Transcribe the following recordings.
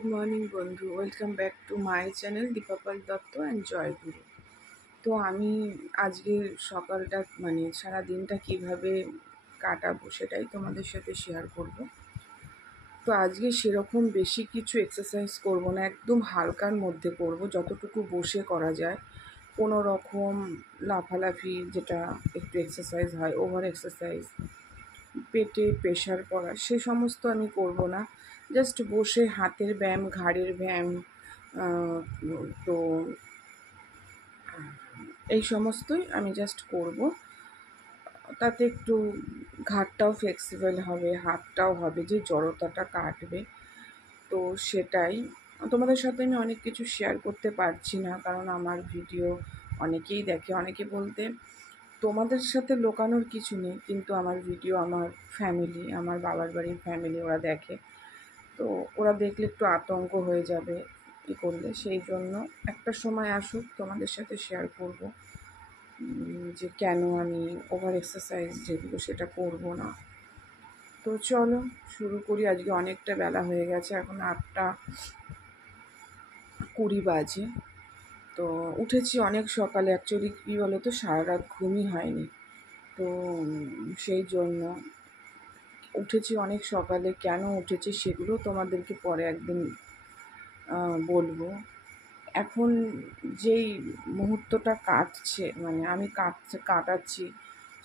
Good morning বন্ধু, welcome back to my channel Dipapal Dutta and Joyguru. তো আমি আজকে সকালটা সারা দিনটা কিভাবে কাটাবো সেটাই তোমাদের সাথে শেয়ার করব। তো আজকে সেরকম বেশি কিছু এক্সারসাইজ করব না, একদম হালকার মধ্যে করব, যতটুকু বসে করা যায়। কোনো রকম লাফালাফি, যেটা একটু এক্সারসাইজ হয়, ওভার এক্সারসাইজ, পেটে প্রেশার পড়া, সে সমস্ত আমি করব না। জাস্ট বসে হাতের ব্যায়াম, ঘাড়ের ব্যায়াম, আহ, তো এই সমস্তই আমি জাস্ট করব। তাতে একটু ঘাড়টাও ফ্লেক্সিবল হবে, হাতটাও হবে, যে জড়তাটা কাটবে। তো সেটাই তোমাদের সাথে আমি অনেক কিছু শেয়ার করতে পারছি না, কারণ আমার ভিডিও অনেকেই দেখে। অনেকে বলতে তোমাদের সাথে লোকানোর কিছু নেই, কিন্তু আমার ভিডিও আমার ফ্যামিলি, আমার বাবার বাড়ির ফ্যামিলি ওরা দেখে। তো ওরা দেখলে একটু আতঙ্ক হয়ে যাবে করলে, সেই জন্য একটা সময় আসুক তোমাদের সাথে শেয়ার করব যে কেন আমি ওভার এক্সারসাইজ যেগুলো সেটা করব না। তো চলো শুরু করি। আজকে অনেকটা বেলা হয়ে গেছে, এখন 8:20 বাজে। তো উঠেছি অনেক সকালে, অ্যাকচুয়ালি কী বলো তো, সারা রাত ঘুমই হয়নি। তো সেই জন্য উঠেছি অনেক সকালে। কেন উঠেছি সেগুলো তোমাদেরকে পরে একদিন বলবো। এখন যেই মুহূর্তটা কাটছে, আমি কাটাচ্ছি,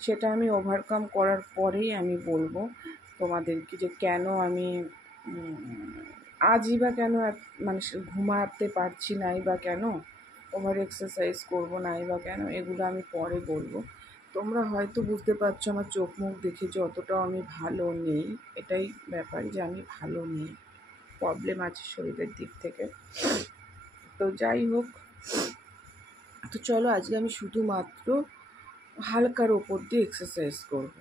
সেটা আমি ওভারকাম করার পরেই আমি বলবো তোমাদেরকে যে কেন আমি আজই বা কেন ঘুমাতে পারছি নাই, বা কেন ওভার এক্সারসাইজ করবো নাই, বা কেন, এগুলো আমি পরে বলবো। তোমরা হয়তো বুঝতে পারছো আমার চোখ মুখ দেখে যে অতটাও আমি ভালো নেই। এটাই ব্যাপার, যে আমি ভালো নেই, প্রবলেম আছে শরীরের দিক থেকে। তো যাই হোক, তো চলো আজকে আমি শুধুমাত্র হালকার ওপর দিয়ে এক্সারসাইজ করব,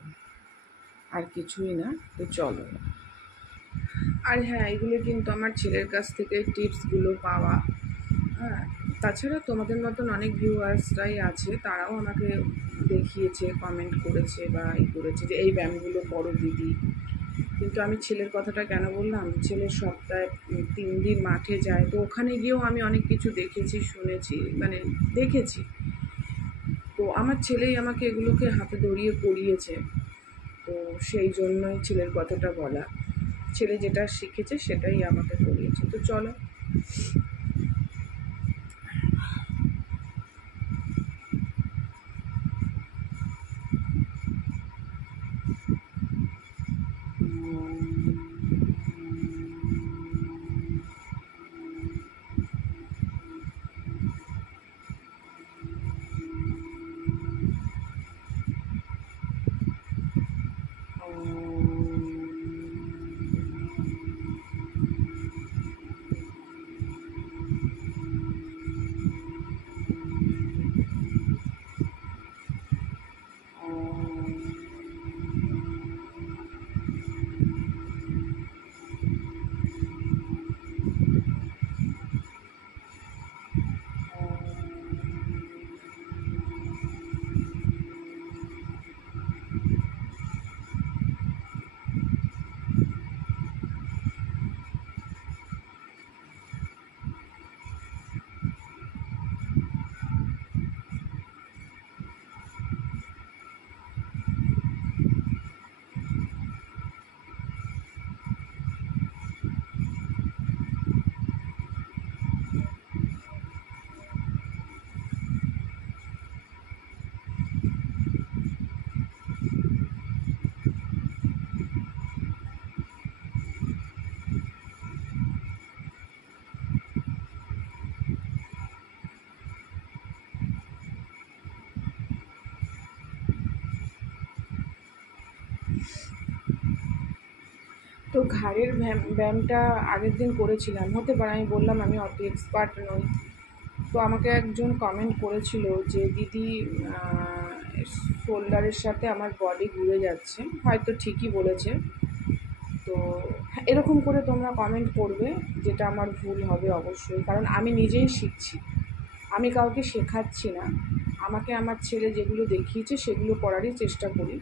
আর কিছুই না। তো চলো। আর হ্যাঁ, এগুলো কিন্তু আমার ছেলের কাছ থেকে টিপসগুলো পাওয়া। হ্যাঁ, তাছাড়া তোমাদের মতন অনেক ভিউয়ার্সরাই আছে, তারাও আমাকে দেখিয়েছে, কমেন্ট করেছে বা করেছে যে এই ব্যায়ামগুলো করো দিদি। কিন্তু আমি ছেলের কথাটা কেন বললাম, ছেলের সপ্তাহে 3 দিন মাঠে যায়, তো ওখানে গিয়েও আমি অনেক কিছু দেখেছি, শুনেছি, দেখেছি। তো আমার ছেলেই আমাকে এগুলোকে হাতে ধরিয়ে করিয়েছে। তো সেই জন্যই ছেলের কথাটা বলা। ছেলে যেটা শিখেছে সেটাই আমাকে করিয়েছে। তো চলো। তো ঘাড়ের ব্যায়ামটা আগের দিন করেছিলাম, হতে পারে, আমি বললাম আমি অত এক্সপার্ট নই। তো আমাকে একজন কমেন্ট করেছিল যে দিদি, শোল্ডারের সাথে আমার বডি ঘুরে যাচ্ছে, হয়তো ঠিকই বলেছে। তো এরকম করে তোমরা কমেন্ট করবে, যেটা আমার ভুল হবে অবশ্যই, কারণ আমি নিজেই শিখছি, আমি কাউকে শেখাচ্ছি না। আমাকে আমার ছেলে যেগুলো দেখিয়েছে সেগুলো করারই চেষ্টা করি।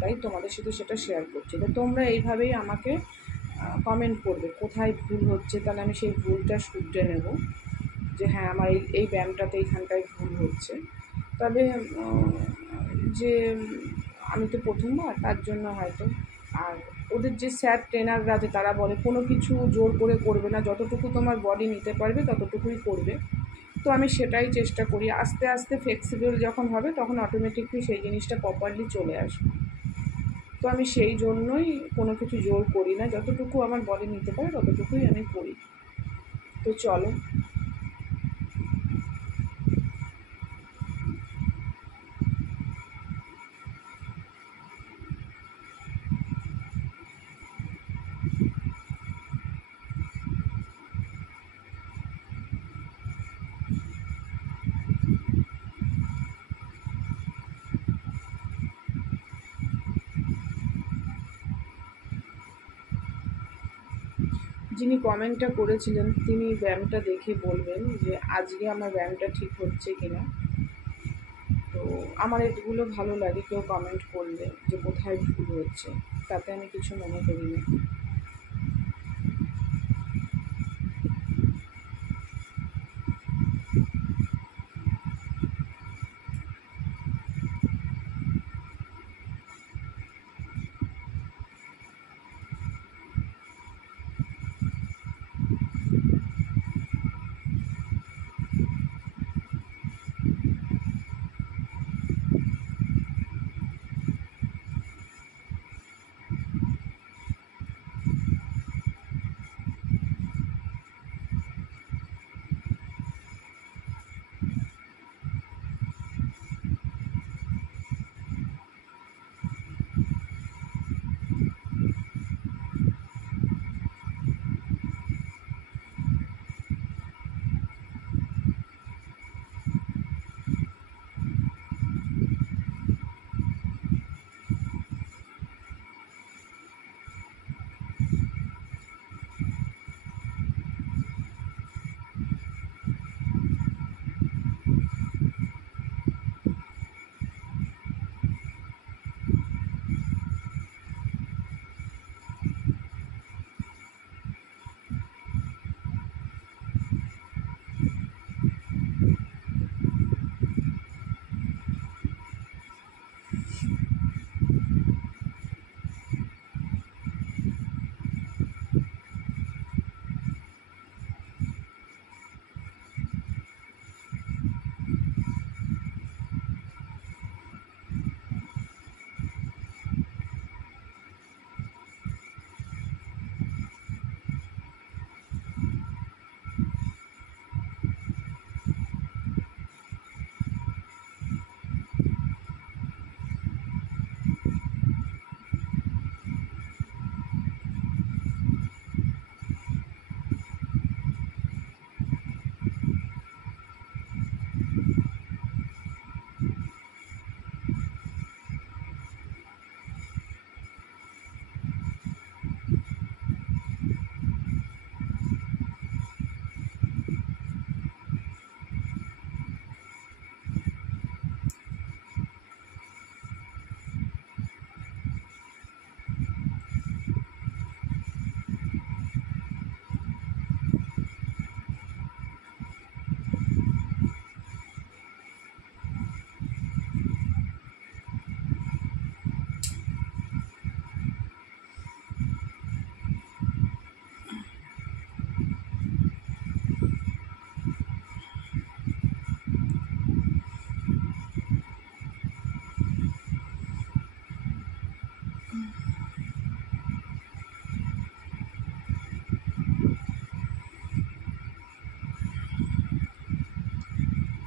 তাই তোমাদের সাথে সেটা শেয়ার করছি। তো তোমরা এইভাবেই আমাকে কমেন্ট করবে কোথায় ভুল হচ্ছে, তাহলে আমি সেই ভুলটা শুধরে নেব, যে হ্যাঁ আমার এই ব্যায়ামটাতে এইখানটায় ভুল হচ্ছে। তবে যে আমি তো প্রথমবার, তার জন্য হয়তো। আর ওদের যে স্যার ট্রেনাররা আছে তারা বলে কোনো কিছু জোর করে করবে না, যতটুকু তোমার বডি নিতে পারবে ততটুকুই করবে। তো আমি সেটাই চেষ্টা করি, আস্তে আস্তে ফ্লেক্সিবল যখন হবে তখন অটোমেটিকলি সেই জিনিসটা প্রপারলি চলে আসবে। তো আমি সেই জন্যই কোনো কিছু জোর করি না, যতটুকু আমার বডি নিতে পারে ততটুকুই আমি করি। তো চলো। যিনি কমেন্টটা করেছিলেন তিনি ব্যায়ামটা দেখে বলবেন যে আজকে আমার ব্যায়ামটা ঠিক হচ্ছে কি না। তো আমার এগুলো ভালো লাগে কেউ কমেন্ট করলে যে কোথায় ভুল হচ্ছে, তাতে আমি কিছু মনে করি না।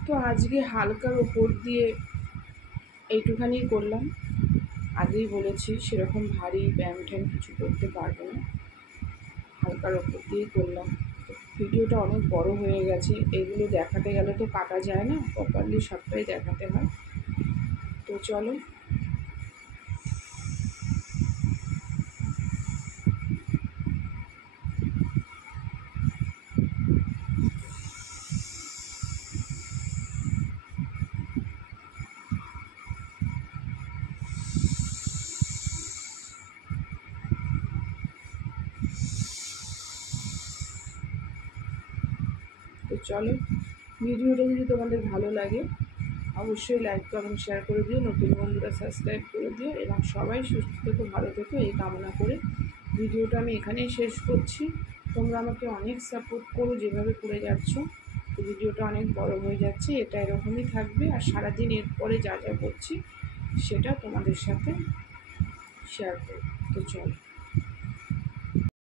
তো আজকে হালকার ওপর দিয়ে এইটুখানি করলাম। আগেই বলেছি সেরকম ভারী ব্যায়াম ট্যায়াম কিছু করতে পারবো না, হালকার ওপর দিয়েই করলাম। তো ভিডিওটা অনেক বড় হয়ে গেছে, এগুলো দেখাতে গেলে তো কাটা যায় না, প্রপারলি সবটাই দেখাতে হয়। তো চলো। তো চলো, ভিডিওটা যদি তোমাদের ভালো লাগে অবশ্যই লাইক কমেন্ট শেয়ার করে দিও, নতুন বন্ধুরা সাবস্ক্রাইব করে দিও, এবং সবাই সুস্থ থেকো, ভালো থেকো এই কামনা করে ভিডিওটা আমি এখানেই শেষ করছি। তোমরা আমাকে অনেক সাপোর্ট করো যেভাবে করে যাচ্ছ। তো ভিডিওটা অনেক বড় হয়ে যাচ্ছে, এটা এরকমই থাকবে, আর সারাদিন এরপরে যা যা করছি সেটা তোমাদের সাথে শেয়ার করব। তো চলো।